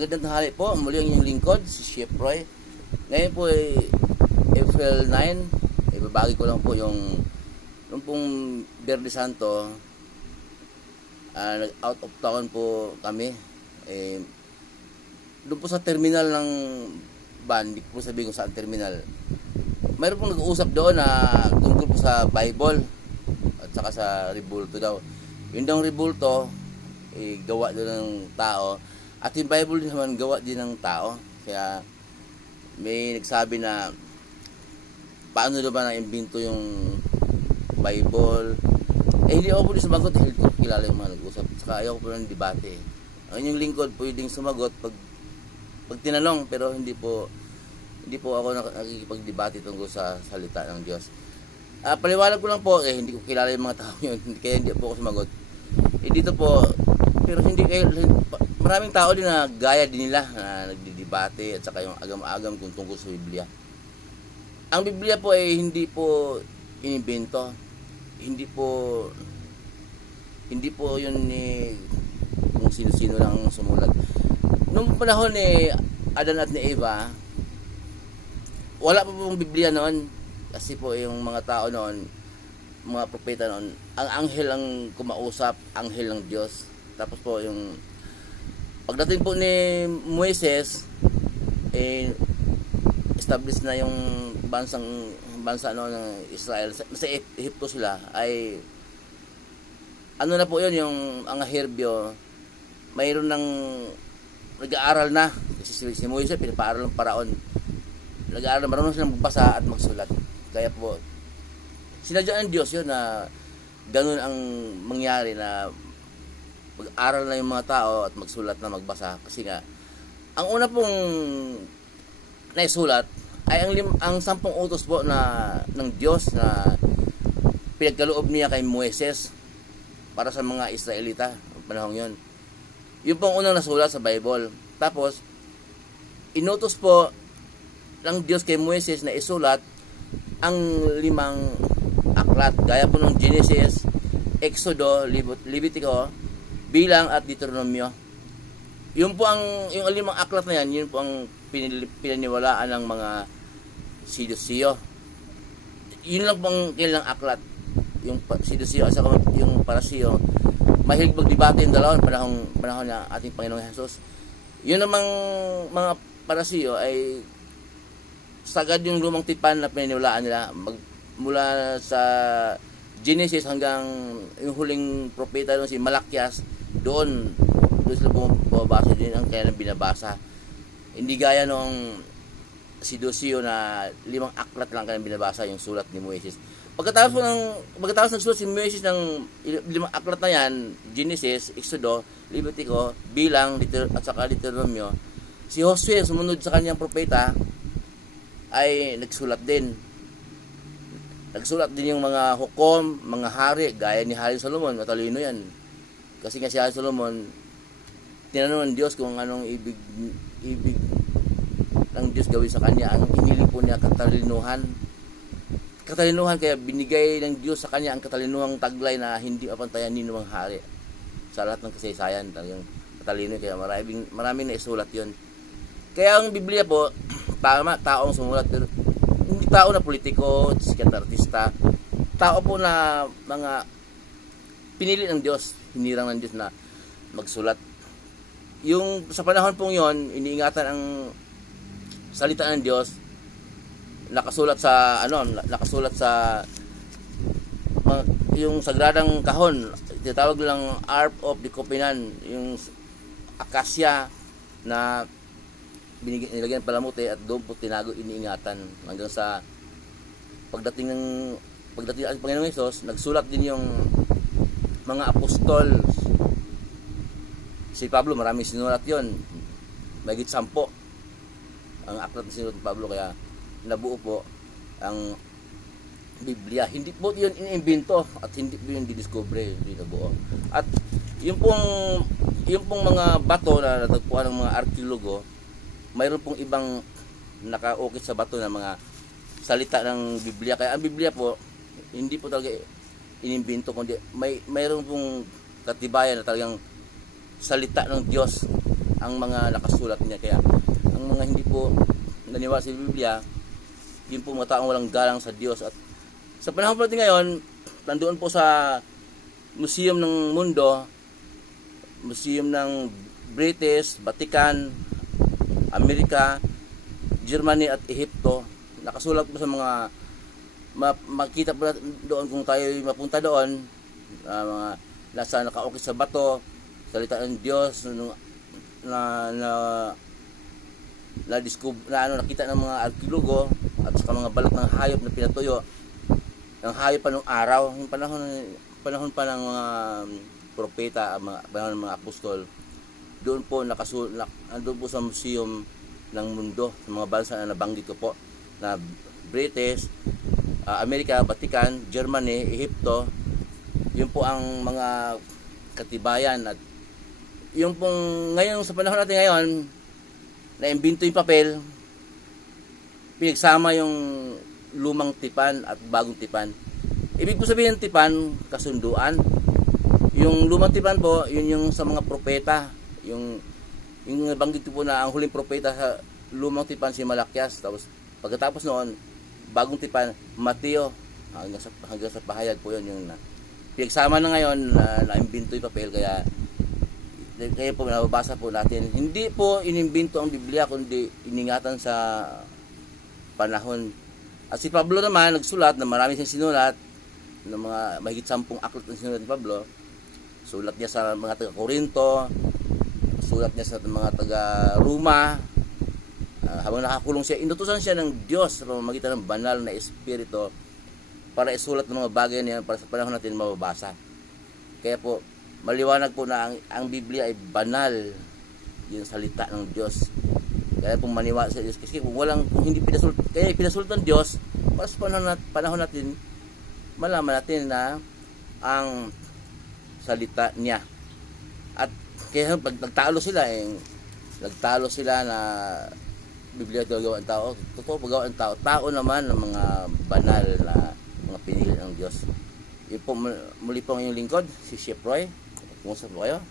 Magandang tanghali po, muli ang inyong lingkod, si Chef Roy. Ngayon po ay April 9, ibabagi ko lang po yung pong Berde Santo, out of town po kami. Doon po sa terminal ng van, hindi po sabihin kung saan terminal. Mayroon pong nag-uusap doon na tungkol po sa Bible at saka sa Rebulto daw. Yun daw Rebulto, gawa doon ng tao. At yung Bible din naman gawa din ng tao. Kaya may nagsabi na paano daw ba na-imbento yung Bible. Hindi ako po din sumagot dahil ko kilala yung mga nag-usap. Saka ayaw ko po ng debate. Ang inyong lingkod pwedeng sumagot pag tinanong, pero hindi po ako nakikipag-debate tungkol sa salita ng Diyos. Paliwanag ko lang po, hindi ko kilala yung mga tao yun, kaya hindi po ako sumagot. Dito po, pero hindi kayo, maraming tao din na gaya din nila na nagdidebate at saka yung agam-agam kung tungkol sa Biblia. Ang Biblia po ay hindi po inimbento. Hindi po yun kung sino-sino lang sumulat. Nung panahon ni Adan at ni Eva, wala pa pong Biblia noon. Kasi po yung mga tao noon, mga propeta noon, ang anghel ang kumausap, anghel ng Diyos. Tapos po yung pagdating po ni Moises, established na yung bansa no ng Israel. Sa Ehipto sila ay ano na po yun, yung ang Herbio, mayroon ng nag-aaral na. Kasi si Moises pinapaaral ng paraon. Nag-aaral na, marunong silang magbasa at magsulat. Kaya po sinadya ng Diyos yun na ganun ang mangyari, na mag-aral na yung mga tao at magsulat na magbasa. Kasi nga ang una pong naisulat ay ang 10 utos po ng Diyos na pinagkaloob niya kay Moises para sa mga Israelita ang panahon yun. Yung pong unang nasulat sa Bible. Tapos inutos po ng Diyos kay Moises na isulat ang 5 aklat, gaya po ng Genesis, Exodo, Levitico, Bilang at Deuteronomio. Yung 5 aklat na yan, yun po ang pinaniwalaan ng mga Sidusio. Yun lang pong kailang aklat. Yung Sidusio at saka yung Parasio, mahilig magdebate yung dalawang panahon na ating Panginoong Jesus. Yun namang mga Parasio ay sagad yung lumang tipan na pinaniwalaan nila, mula sa Genesis hanggang yung huling propeta doon, si Malakias. Doon sila bumabasa din ang kailan binabasa. Hindi gaya nung si Dosio na 5 aklat lang kailan binabasa yung sulat ni Moises. Pagkatapos ng sulat si Moises ng 5 aklat na yan, Genesis, Exodo, Levitico, Bilang at saka Deuteronomio, si Josue, sumunod sa kanyang propeta, ay nagsulat din. Nagsulat din yung mga hukom, mga hari, gaya ni Hari Solomon. Matalino yan. Kasi nga si Hari Solomon, tinanong ng Diyos kung anong ibig ng Diyos gawin sa kanya. Anong pinili po niya? Katalinuhan. Katalinuhan, kaya binigay ng Diyos sa kanya ang katalinuhang taglay na hindi mapantayan ni ng hari. Sa lahat ng kasaysayan, talagang katalino. Kaya maraming na isulat yun. Kaya ang Biblia po, tama, taong sumulat, pero hindi tao na politiko, sikat na artista. Tao po na mga pinili ng Diyos, hinirang ng Diyos na magsulat. Yung sa panahon pong yon, iniingatan ang salita ng Diyos, nakasulat sa yung sagradang kahon, tinatawag lang Ark of the Covenant, yung akasya na nilagyan ng palamuti, at doon po tinago, iniingatan hanggang sa pagdating ng Panginoong Hesus. Nagsulat din yung mga apostol. Si Pablo, maraming sinulat yon, mahigit 10 ang aklat na sinulat ni Pablo. Kaya nabuo po ang Biblia. Hindi po yun inimbento at hindi po yun didiscover, hindi nabuo. At yung pong mga bato na natagpuan ng mga arkeologo, mayroon pong ibang nakaukit sa bato na mga salita ng Biblia. Kaya ang Biblia po, hindi po talaga inimbento, kundi mayroon pong katibayan na talagang salita ng Diyos ang mga nakasulat niya. Kaya ang mga hindi po naniwala sa Biblia, yun po mga taong walang galang sa Diyos. At sa panahon po natin ngayon, nandoon po sa Museum ng Mundo, Museum ng British, Vatican, Amerika, Germany at Ehipto, nakasulat po sa mga makita po natin doon kung tayo mapunta doon, mga nasa nakaukit sa bato, salita ng Diyos nakita ng mga arkeologo at saka mga balat ng hayop na pinatuyo ng hayop pa nung araw, yung panahon pa ng mga propeta, panahon ng mga apostol. Doon po doon po sa Museum ng Mundo, sa mga bansa na nabanggit ko po, na British, Amerika, Vatican, Germany, Ehipto. Yun po ang mga katibayan. At yung pong ngayon, sa panahon natin ngayon, naimbento yung papel, pinagsama yung lumang tipan at bagong tipan. Ibig po sabihin ng tipan, kasunduan. Yung lumang tipan po, yun yung sa mga propeta. Yung banggit po na ang huling propeta sa lumang tipan si Malakias. Tapos pagkatapos noon, bagong tipan, Mateo. Hanggang sa pahayag po yun. Yung pinagsama na ngayon, naimbento yung papel. Kaya po nababasa po natin. Hindi po inimbento ang Biblia, kundi iningatan sa panahon. At si Pablo naman nagsulat na marami siyang sinulat, ng mga mahigit 10 aklat na sinulat ni Pablo. Sulat niya sa mga taga Corinto, sulat niya sa mga taga Roma. Habang nakakulong siya, inutusan siya ng Diyos sa pamamagitan ng banal na espiritu para isulat ng mga bagay niya para sa panahon natin mababasa. Kaya po maliwanag po na ang Biblia ay banal, yung salita ng Diyos. Kaya kung maniwala sa Diyos, kasi kung hindi pinasulat ng Diyos, para sa panahon natin, malaman natin na ang salita niya. At kaya pag nagtalo sila na Biblia ito gawa ng tao, totoo pagawa ng tao, tao naman ng mga banal na mga pinili ng Diyos. Yun po, muli po ang inyong lingkod, si Chef Roy. Kumusta po kayo?